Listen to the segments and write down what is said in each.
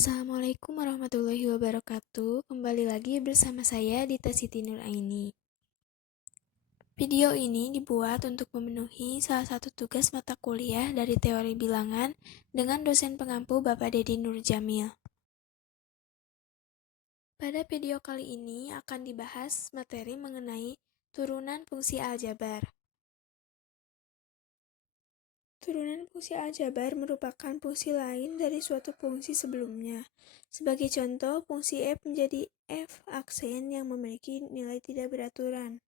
Assalamualaikum warahmatullahi wabarakatuh. Kembali lagi bersama saya Dita Siti Nuraini. Video ini dibuat untuk memenuhi salah satu tugas mata kuliah dari teori bilangan dengan dosen pengampu Bapak Dedi Nurjamil. Pada video kali ini akan dibahas materi mengenai turunan fungsi aljabar. Turunan fungsi aljabar merupakan fungsi lain dari suatu fungsi sebelumnya. Sebagai contoh, fungsi f menjadi f aksen yang memiliki nilai tidak beraturan.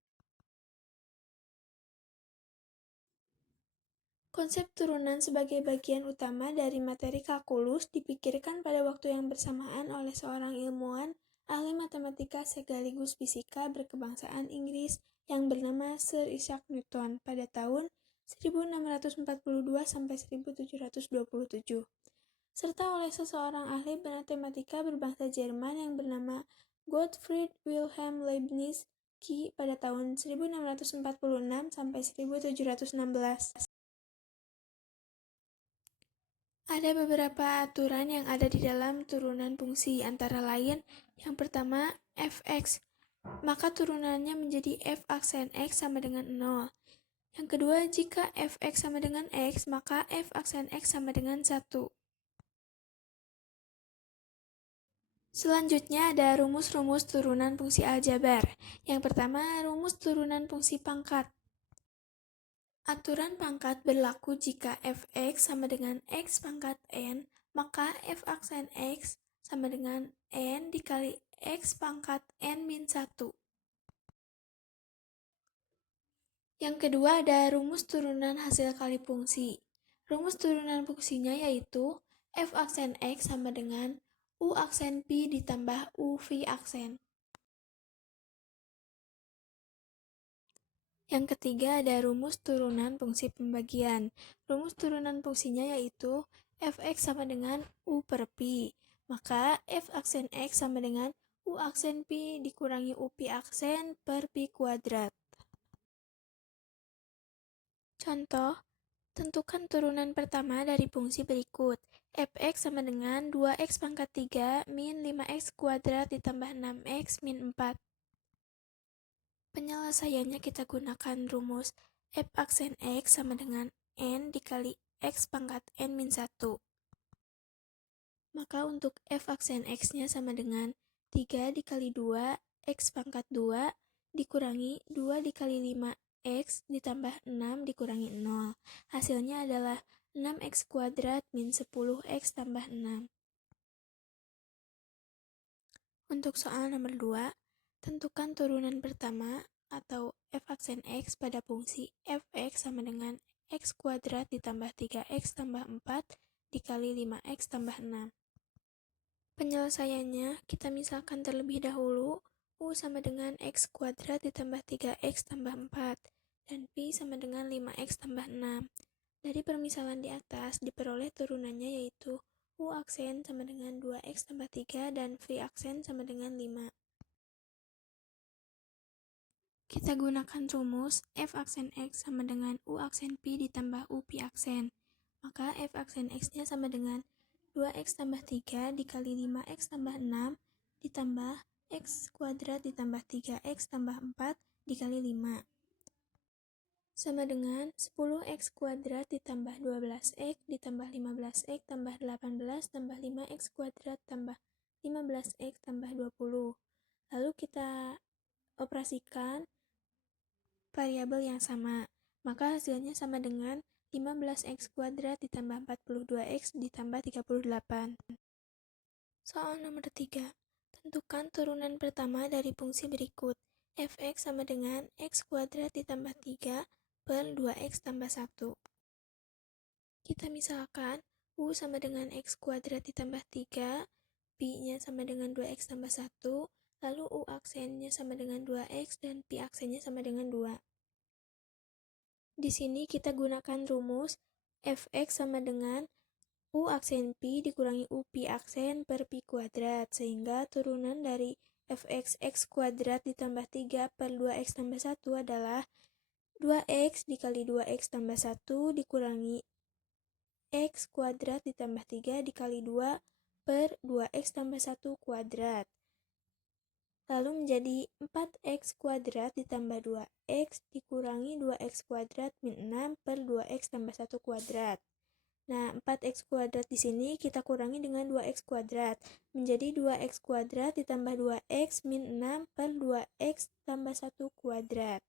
Konsep turunan sebagai bagian utama dari materi kalkulus dipikirkan pada waktu yang bersamaan oleh seorang ilmuwan, ahli matematika sekaligus fisika berkebangsaan Inggris yang bernama Sir Isaac Newton pada tahun 1642 sampai 1727, serta oleh seseorang ahli matematika berbangsa Jerman yang bernama Gottfried Wilhelm Leibniz pada tahun 1646 sampai 1716. Ada beberapa aturan yang ada di dalam turunan fungsi, antara lain yang pertama fx, maka turunannya menjadi f aksen x sama dengan 0. Yang kedua, jika fx sama dengan x, maka f aksen x sama dengan 1. Selanjutnya ada rumus-rumus turunan fungsi aljabar. Yang pertama, rumus turunan fungsi pangkat. Aturan pangkat berlaku jika fx sama dengan x pangkat n, maka f aksen x sama dengan n dikali x pangkat n min 1. Yang kedua ada rumus turunan hasil kali fungsi. Rumus turunan fungsinya yaitu f aksen x sama dengan u aksen p ditambah u v aksen. Yang ketiga ada rumus turunan fungsi pembagian. Rumus turunan fungsinya yaitu fx sama dengan u per pi. Maka f aksen x sama dengan u aksen pi dikurangi u pi aksen per pi kuadrat. Contoh, tentukan turunan pertama dari fungsi berikut. Fx sama dengan 2x pangkat 3 min 5x kuadrat ditambah 6x min 4. Penyelesaiannya kita gunakan rumus f aksen x sama dengan n dikali x pangkat n min 1. Maka untuk f aksen x-nya sama dengan 3 dikali 2 x pangkat 2 dikurangi 2 dikali 5x ditambah 6 dikurangi 0. Hasilnya adalah 6x kuadrat min 10x tambah 6. Untuk soal nomor 2, tentukan turunan pertama atau f aksen x pada fungsi fx sama dengan x kuadrat ditambah 3x tambah 4 dikali 5x tambah 6. Penyelesaiannya kita misalkan terlebih dahulu u sama dengan x kuadrat ditambah 3x tambah 4 dan pi sama dengan 5x tambah 6. Dari permisalan di atas diperoleh turunannya yaitu u aksen sama dengan 2x tambah 3 dan v aksen sama dengan 5. Kita gunakan rumus f aksen x sama dengan u aksen pi ditambah u pi aksen. Maka f aksen x-nya sama dengan 2x tambah 3 dikali 5x tambah 6 ditambah x kuadrat ditambah 3x tambah 4 dikali 5. Sama dengan 10x kuadrat ditambah 12x ditambah 15x tambah 18 tambah 5x kuadrat tambah 15x tambah 20. Lalu kita operasikan variabel yang sama, maka hasilnya sama dengan 15x kuadrat ditambah 42x ditambah 38. Soal nomor 3. Tentukan turunan pertama dari fungsi berikut. Fx sama dengan x kuadrat ditambah 3 per 2x tambah 1. Kita misalkan u sama dengan x kuadrat ditambah 3, pi-nya sama dengan 2x tambah 1, lalu u aksennya sama dengan 2x dan pi aksennya sama dengan 2. Di sini kita gunakan rumus fx sama dengan u aksen pi dikurangi u pi aksen per pi kuadrat, sehingga turunan dari fx x kuadrat ditambah 3 per 2x tambah 1 adalah 2x dikali 2x tambah 1 dikurangi x kuadrat ditambah 3 dikali 2 per 2x tambah 1 kuadrat. Lalu menjadi 4x kuadrat ditambah 2x dikurangi 2x kuadrat min 6 per 2x tambah 1 kuadrat. Nah, 4x kuadrat di sini kita kurangi dengan 2x kuadrat. Menjadi 2x kuadrat ditambah 2x min 6 per 2x tambah 1 kuadrat.